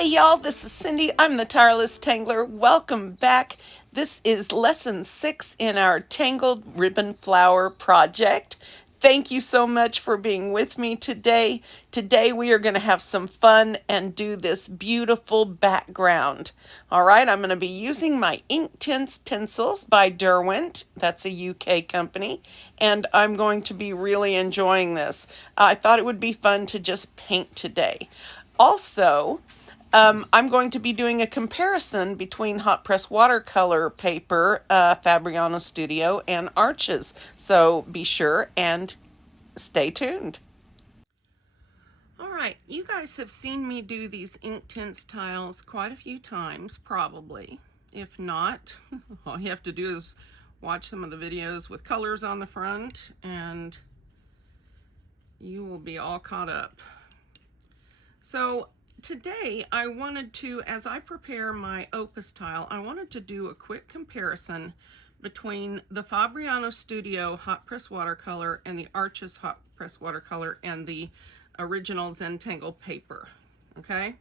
Hey y'all, this is Cindy. I'm the Tireless Tangler. Welcome back. This is lesson 6 in our Tangled Ribbon Flower project. Thank you so much for being with me today. Today we are going to have some fun and do this beautiful background. All right, I'm going to be using my Inktense Pencils by Derwent. That's a UK company. And I'm going to be really enjoying this. I thought it would be fun to just paint today. Also, I'm going to be doing a comparison between hot press watercolor paper, Fabriano Studio, and Arches. So be sure and stay tuned. All right, you guys have seen me do these Inktense tiles quite a few times, probably. If not, all you have to do is watch some of the videos with colors on the front and you will be all caught up. So today I wanted to, as I prepare my Opus tile, I wanted to do a quick comparison between the Fabriano Studio Hot Press Watercolor and the Arches Hot Press Watercolor and the original Zentangle paper, okay?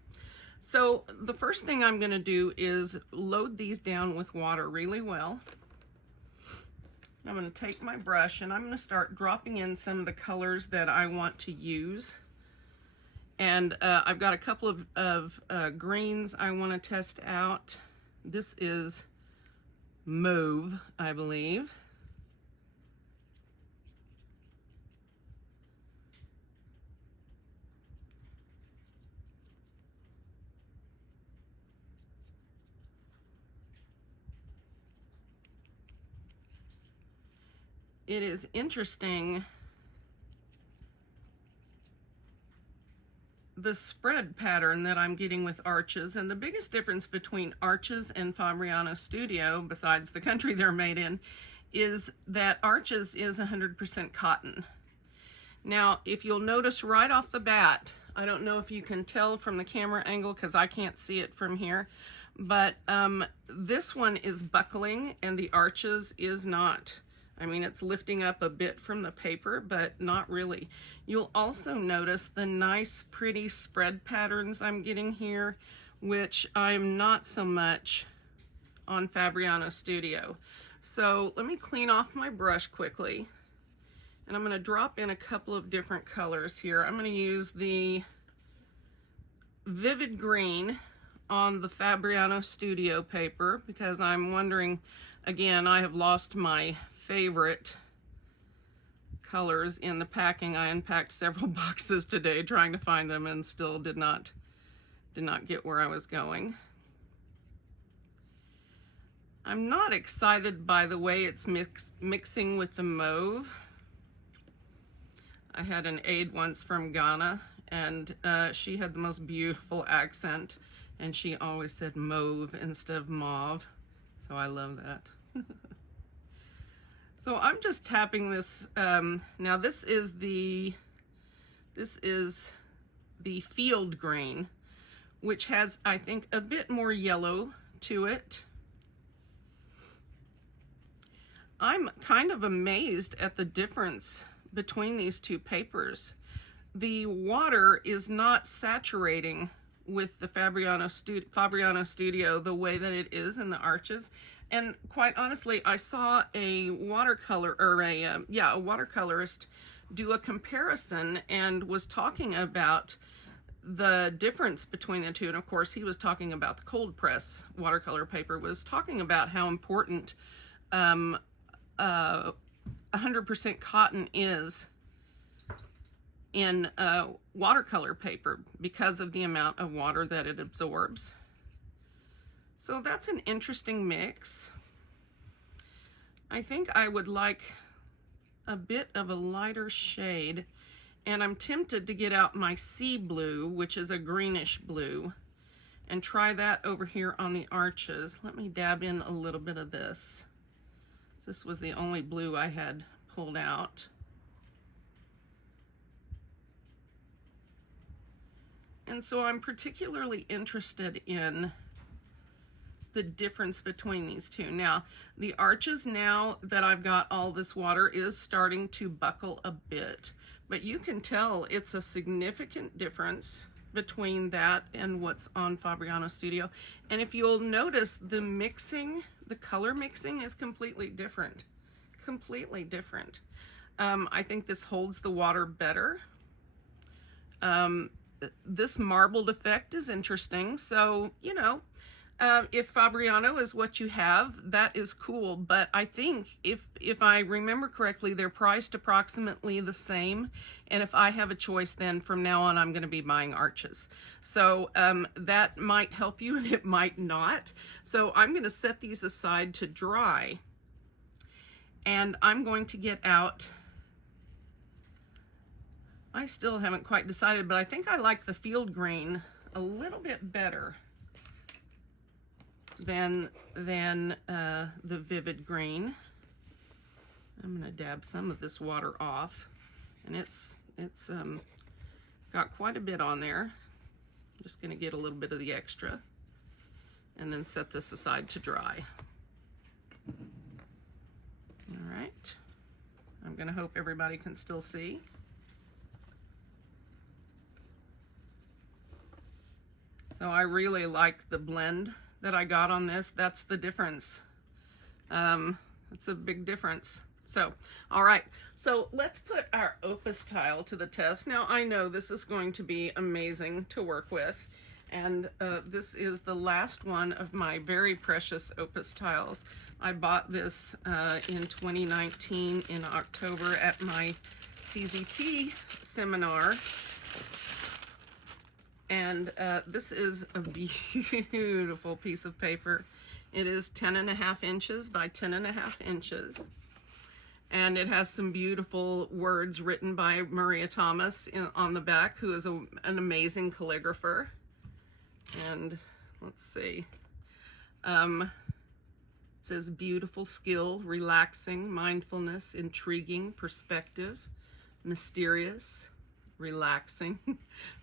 So the first thing I'm gonna do is load these down with water really well. I'm gonna take my brush and I'm gonna start dropping in some of the colors that I want to use. And I've got a couple of greens I want to test out. This is mauve, I believe. It is interesting, the spread pattern that I'm getting with Arches, and the biggest difference between Arches and Fabriano Studio, besides the country they're made in, is that Arches is 100% cotton. Now, if you'll notice right off the bat, I don't know if you can tell from the camera angle because I can't see it from here, but this one is buckling and the Arches is not. I mean, it's lifting up a bit from the paper, but not really. You'll also notice the nice, pretty spread patterns I'm getting here, which I'm not so much on Fabriano Studio. So let me clean off my brush quickly, and I'm gonna drop in a couple of different colors here. I'm gonna use the vivid green on the Fabriano Studio paper because I'm wondering, again, I have lost my favorite colors in the packing. I unpacked several boxes today trying to find them and still did not get where I was going. I'm not excited by the way it's mixing with the mauve. I had an aide once from Ghana and she had the most beautiful accent and she always said mauve instead of mauve. So I love that. So I'm just tapping this, now this is the field green, which has, I think, a bit more yellow to it. I'm kind of amazed at the difference between these two papers. The water is not saturating with the Fabriano Studio the way that it is in the Arches. And quite honestly, I saw a watercolor, or a watercolorist do a comparison and was talking about the difference between the two. And of course, he was talking about the cold press watercolor paper, was talking about how important 100% cotton is in watercolor paper because of the amount of water that it absorbs. So that's an interesting mix. I think I would like a bit of a lighter shade, and I'm tempted to get out my sea blue, which is a greenish blue, and try that over here on the Arches. Let me dab in a little bit of this. This was the only blue I had pulled out. And so I'm particularly interested in the difference between these two. Now, the Arches, now that I've got all this water, is starting to buckle a bit, but you can tell it's a significant difference between that and what's on Fabriano Studio. And if you'll notice, the mixing, the color mixing is completely different. Completely different. I think this holds the water better. This marbled effect is interesting. So, you know, if Fabriano is what you have, that is cool. But I think if I remember correctly, they're priced approximately the same. And if I have a choice, then from now on, I'm going to be buying arches. So that might help you and it might not. So I'm going to set these aside to dry. And I'm going to get out, I still haven't quite decided, but I think I like the field green a little bit better than the vivid green. I'm going to dab some of this water off, and it's got quite a bit on there. I'm just going to get a little bit of the extra and then set this aside to dry. All right, I'm going to hope everybody can still see. So I really like the blend that I got on this. That's the difference. It's a big difference. So, all right, so let's put our Opus tile to the test. Now I know this is going to be amazing to work with. And this is the last one of my very precious Opus tiles. I bought this in 2019 in October at my CZT seminar. And this is a beautiful piece of paper. It is 10.5 inches by 10.5 inches. And it has some beautiful words written by Maria Thomas on the back, who is an amazing calligrapher. And let's see. It says beautiful skill, relaxing, mindfulness, intriguing, perspective, mysterious, relaxing,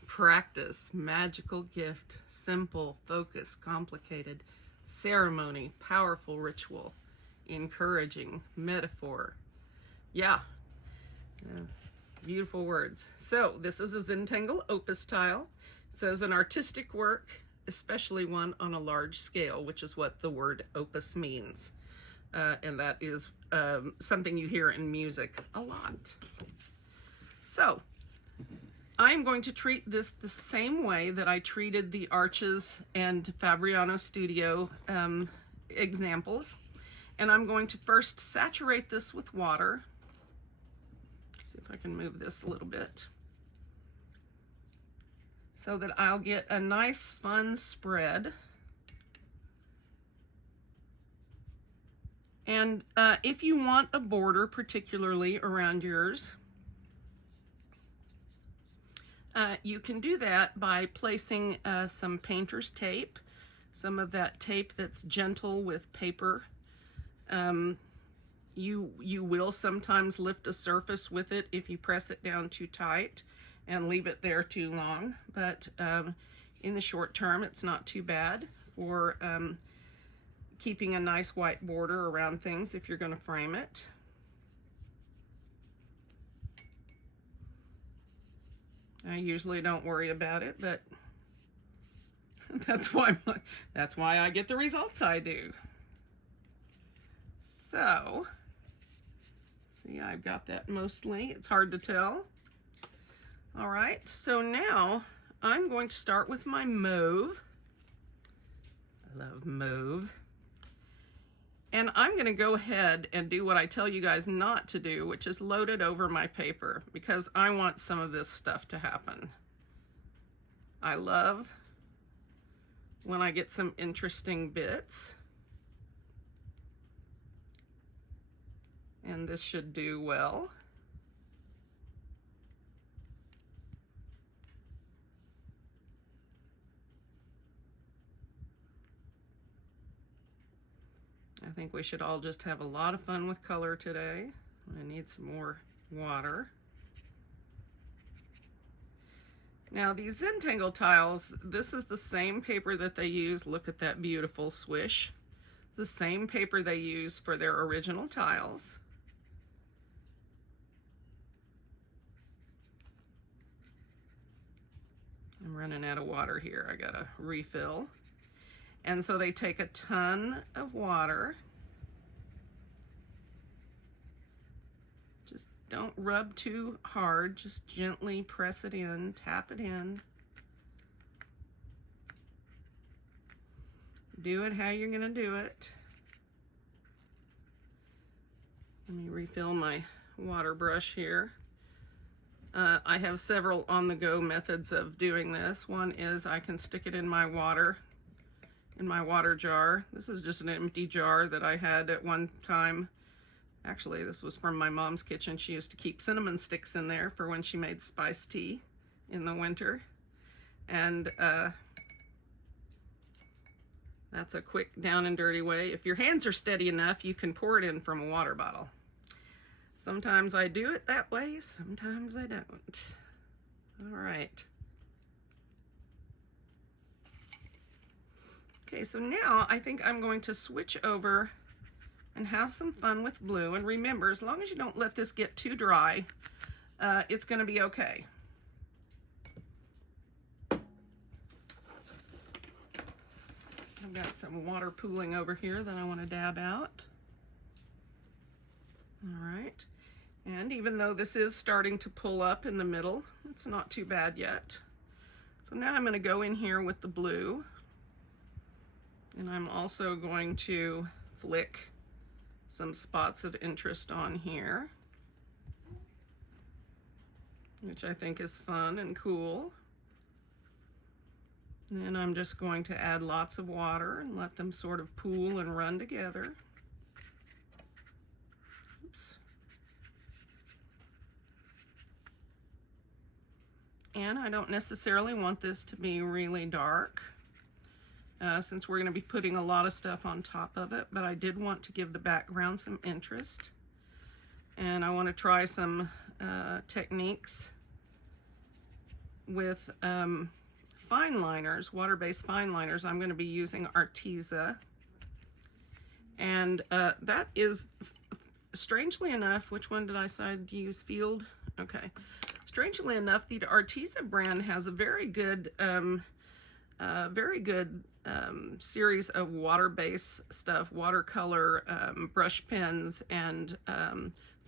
practice, magical gift, simple, focus, complicated, ceremony, powerful ritual, encouraging, metaphor. Yeah, beautiful words. So this is a Zentangle Opus tile. It says an artistic work, especially one on a large scale, which is what the word opus means. And that is something you hear in music a lot. So I'm going to treat this the same way that I treated the Arches and Fabriano Studio examples. And I'm going to first saturate this with water. Let's see if I can move this a little bit, so that I'll get a nice fun spread. And if you want a border particularly around yours, you can do that by placing some painter's tape, some of that tape that's gentle with paper. You will sometimes lift a surface with it if you press it down too tight and leave it there too long, but in the short term it's not too bad for keeping a nice white border around things if you're going to frame it. I usually don't worry about it, but that's why I get the results I do. So, see, I've got that mostly. It's hard to tell. All right, so now I'm going to start with my mauve. I love mauve. And I'm going to go ahead and do what I tell you guys not to do, which is load it over my paper, because I want some of this stuff to happen. I love when I get some interesting bits. And this should do well. I think we should all just have a lot of fun with color today. I need some more water. Now these Zentangle tiles, this is the same paper that they use. Look at that beautiful swish. The same paper they use for their original tiles. I'm running out of water here. I gotta refill. And so they take a ton of water. Just don't rub too hard, just gently press it in, tap it in. Do it how you're gonna do it. Let me refill my water brush here. I have several on-the-go methods of doing this. One is I can stick it in my water jar. This is just an empty jar that I had at one time. Actually, this was from my mom's kitchen. She used to keep cinnamon sticks in there for when she made spiced tea in the winter. And that's a quick down and dirty way. If your hands are steady enough, you can pour it in from a water bottle. Sometimes I do it that way, sometimes I don't. All right. Okay, so now I think I'm going to switch over and have some fun with blue. And remember, as long as you don't let this get too dry, it's going to be okay. I've got some water pooling over here that I want to dab out. All right, and even though this is starting to pull up in the middle, it's not too bad yet. So now I'm going to go in here with the blue, and I'm also going to flick some spots of interest on here, which I think is fun and cool. And then I'm just going to add lots of water and let them sort of pool and run together. Oops. And I don't necessarily want this to be really dark, since we're going to be putting a lot of stuff on top of it, but I did want to give the background some interest. And I want to try some techniques with fine liners, water-based fine liners. I'm going to be using Arteza. And that is, strangely enough, which one did I decide to use? Field? Okay. Strangely enough, the Arteza brand has a very good series of water-based stuff, watercolor brush pens, and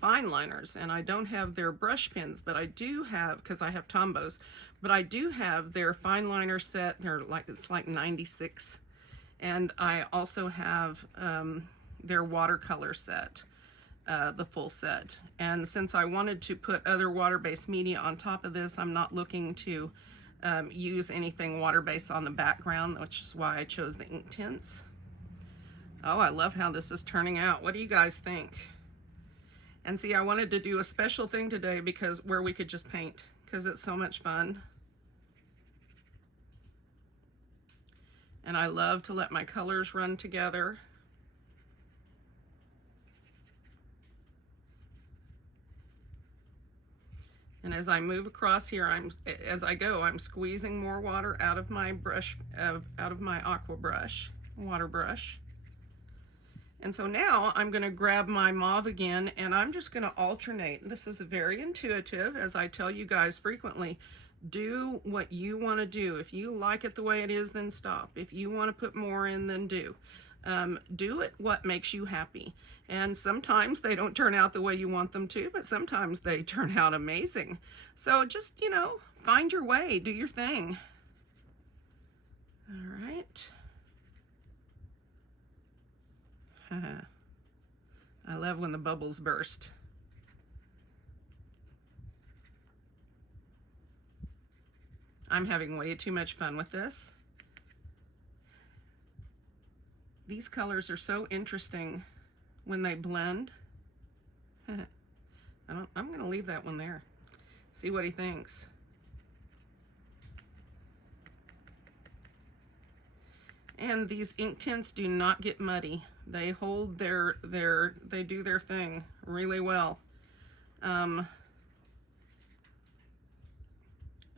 fine liners. And I don't have their brush pens, but I do have, because I have Tombos, but I do have their fine liner set. They're like, it's like 96. And I also have their watercolor set, the full set. And since I wanted to put other water-based media on top of this, I'm not looking to use anything water-based on the background, which is why I chose the Inktense. Oh, I love how this is turning out. What do you guys think? And see, I wanted to do a special thing today because where we could just paint, because it's so much fun. And I love to let my colors run together. And as I move across here, as I go, I'm squeezing more water out of my brush, out of my aqua brush, water brush. And so now I'm going to grab my mauve again, and I'm just going to alternate. This is very intuitive, as I tell you guys frequently. Do what you want to do. If you like it the way it is, then stop. If you want to put more in, then do. Do it what makes you happy. And sometimes they don't turn out the way you want them to, but sometimes they turn out amazing. So just, you know, find your way, do your thing. All right. I love when the bubbles burst. I'm having way too much fun with this. These colors are so interesting when they blend. I'm going to leave that one there. See what he thinks. And these Inktense do not get muddy. They hold they do their thing really well.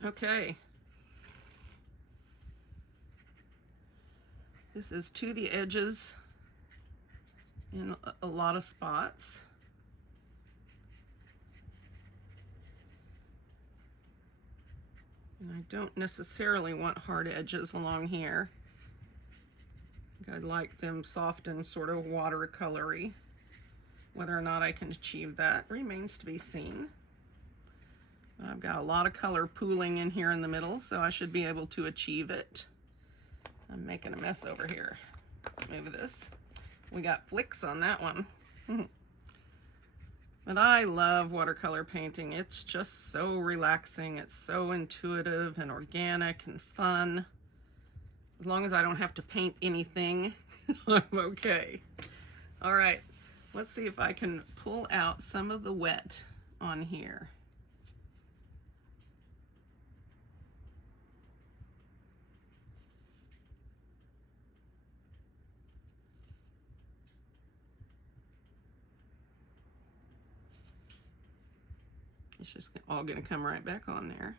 Okay. This is to the edges in a lot of spots. And I don't necessarily want hard edges along here. I like them soft and sort of watercolory. Whether or not I can achieve that remains to be seen. I've got a lot of color pooling in here in the middle, so I should be able to achieve it. I'm making a mess over here. Let's move this. We got flicks on that one. But I love watercolor painting. It's just so relaxing. It's so intuitive and organic and fun. As long as I don't have to paint anything, I'm okay. All right, let's see if I can pull out some of the wet on here. It's just all gonna come right back on there.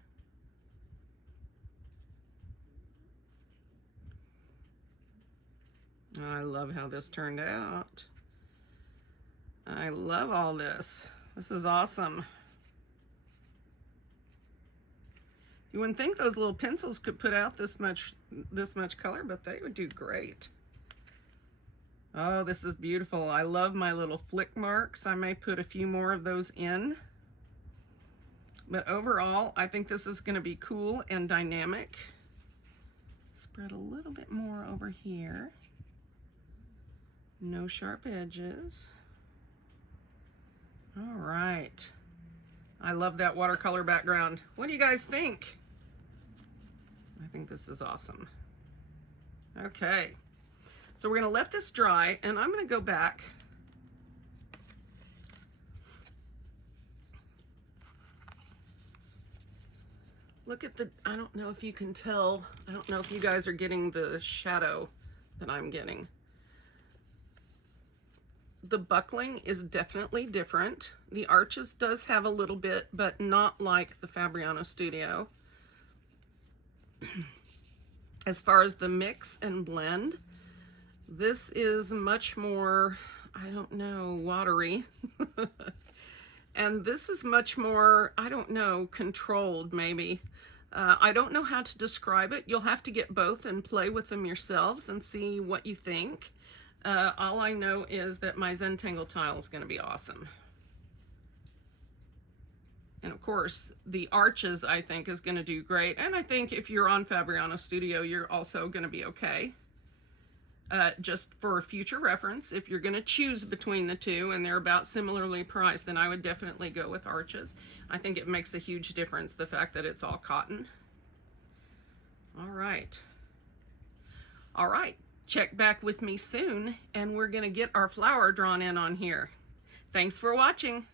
I love how this turned out. I love all this. This is awesome. You wouldn't think those little pencils could put out this much color, but they would do great. Oh, this is beautiful. I love my little flick marks. I may put a few more of those in. But overall, I think this is going to be cool and dynamic. Spread a little bit more over here. No sharp edges. All right. I love that watercolor background. What do you guys think? I think this is awesome. Okay. So we're going to let this dry, and I'm going to go back. Look at the, I don't know if you can tell, I don't know if you guys are getting the shadow that I'm getting. The buckling is definitely different. The arches does have a little bit, but not like the Fabriano Studio. As far as the mix and blend, this is much more, I don't know, watery. And this is much more, I don't know, controlled maybe. I don't know how to describe it. You'll have to get both and play with them yourselves and see what you think. All I know is that my Zentangle tile is going to be awesome. And of course, the arches I think is going to do great. And I think if you're on Fabriano Studio, you're also going to be okay. Just for future reference, if you're going to choose between the two and they're about similarly priced, then I would definitely go with arches. I think it makes a huge difference, the fact that it's all cotton. All right. All right. Check back with me soon, and we're going to get our flower drawn in on here. Thanks for watching.